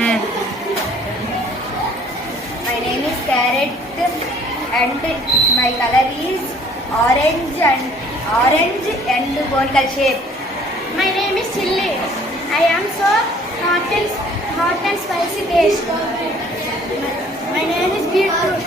My name is Carrot and my color is orange and conical shape. My name is Chilli. I am so hot and spicy taste. My name is Beetroot.